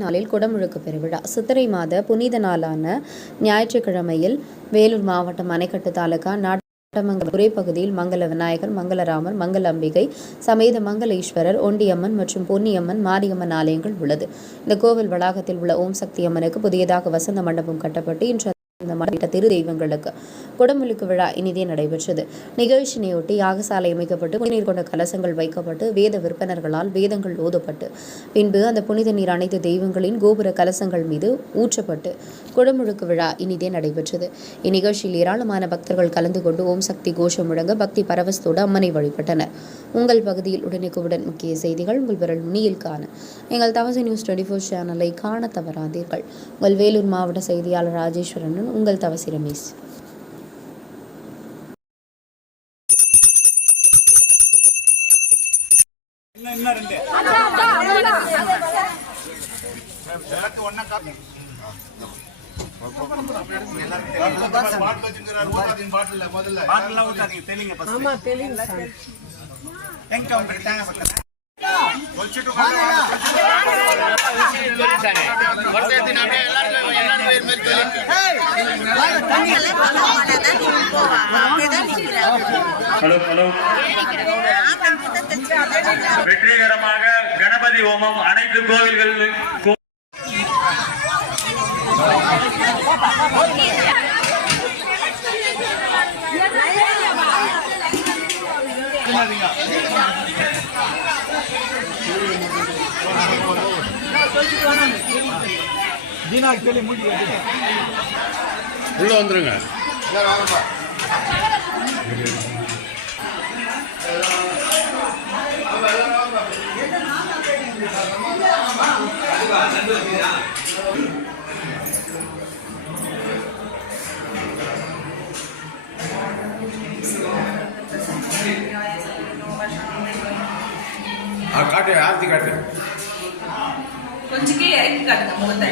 நாளில் குடமுழுக்கு பெருவிழா சித்திரை மாத புனித நாளான ஞாயிற்றுக்கிழமையில் வேலூர் மாவட்டம் அணைக்கட்டு தாலுகா நாட்டமங்கலம் பகுதியில் மங்கள விநாயகர், மங்களராமர், மங்கள அம்பிகை சமேத மங்கள ஈஸ்வரர், ஒண்டியம்மன் மற்றும் பொன்னியம்மன், மாரியம்மன் ஆலயங்கள் உள்ளது. இந்த கோவில் வளாகத்தில் உள்ள ஓம் சக்தி அம்மனுக்கு புதியதாக வசந்த மண்டபம் கட்டப்பட்டு இன்று இந்த மண்ணிட்ட திரு தெய்வங்களுக்கு குடமுழுக்கு விழா இனிதே நடைபெற்றது. நிகழ்ச்சியினையொட்டி யாகசாலை அமைக்கப்பட்டு புனித கொண்ட கலசங்கள் வைக்கப்பட்டு வேத விற்பனர்களால் வேதங்கள் ஓதப்பட்டு பின்பு அந்த புனித நீர் அனைத்து தெய்வங்களின் கோபுர கலசங்கள் மீது ஊற்றப்பட்டு குடமுழுக்கு விழா இனிதே நடைபெற்றது. இந்நிகழ்ச்சியில் ஏராளமான பக்தர்கள் கலந்து கொண்டு ஓம் சக்தி கோஷம் முழங்க பக்தி பரவசத்தோடு அம்மனை வழிபட்டனர். உங்கள் பகுதியில் உடனுக்குடன் முக்கிய செய்திகள் உங்கள் விரல் நுனியில் காண எங்கள் தவசி நியூஸ் 24 சேனலை காண தவறாதீர்கள். உங்கள் வேலூர் மாவட்ட செய்தியாளர் ராஜேஸ்வரன், உங்கள் தவசி ரமேஷ். வெற்றிகரமாக கணபதி ஹோமம் அனைத்து கோவில்களிலும் உள்ள வந்துருங்க. காட்டு ஆர்த்தி காட்டு கொஞ்சம் இறக்கி காட்டுங்க முகத்தை.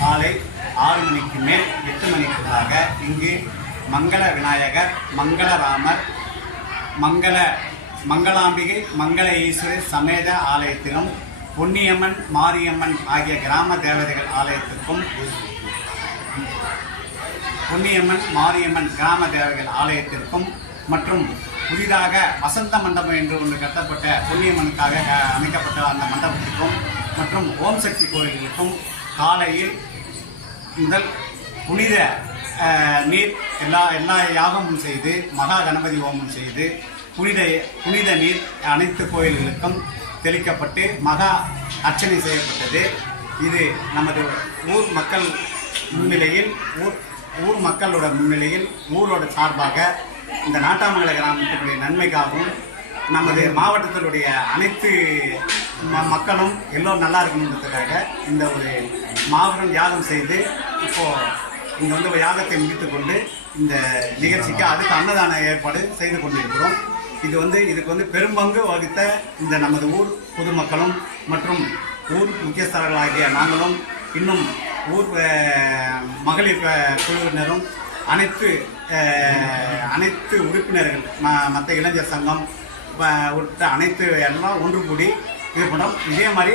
காலை 6 மணிக்கு மேல் 8 மணிக்குள்ளாக இங்கு மங்கள விநாயகர், மங்களராமர், மங்களாம்பிகை, மங்கள ஈஸ்வரர் சமேத ஆலயத்திலும் பொன்னியம்மன், மாரியம்மன் ஆகிய கிராம தேவதைகள் ஆலயத்திற்கும் மற்றும் புதிதாக வசந்த மண்டபம் என்று ஒன்று கட்டப்பட்ட பொன்னியம்மனுக்காக அமைக்கப்பட்ட அந்த மண்டபத்திற்கும் மற்றும் ஓம் சக்தி கோயில்களுக்கும் காலையில் முதல் புனித நீர் எல்லா யாகமும் செய்து மகா கணபதி ஹோமம் செய்து புனித நீர் அனைத்து கோயில்களுக்கும் தெளிக்கப்பட்டு மகா அர்ச்சனை செய்யப்பட்டது. இது நமது ஊர் மக்கள் முன்னிலையில் ஊர் மக்களோட முன்னிலையில் ஊரோட சார்பாக இந்த நாட்டாமங்கல கிராமத்தினுடைய நன்மைக்காகவும் நமது மாவட்டத்தினுடைய அனைத்து மக்களும் எல்லோரும் நல்லா இருக்கணுன்றதுக்காக இந்த ஒரு மாபெரும் யாகம் செய்து இப்போது இங்கே வந்து யாகத்தை முடித்து கொண்டு இந்த நிகழ்ச்சிக்கு அதுக்கு அன்னதான ஏற்பாடு செய்து கொண்டிருக்கிறோம். இதுக்கு வந்து பெரும்பங்கு வகித்த இந்த நமது ஊர் பொதுமக்களும் மற்றும் ஊர் முக்கியஸ்தர்களாகிய நாங்களும் இன்னும் ஊர் மகளிர் குழுவினரும் அனைத்து உறுப்பினர்கள் மற்ற இளைஞர் சங்கம் உட்பட அனைத்து எல்லாம் ஒன்று கூடி இது பண்ணோம். இதே மாதிரி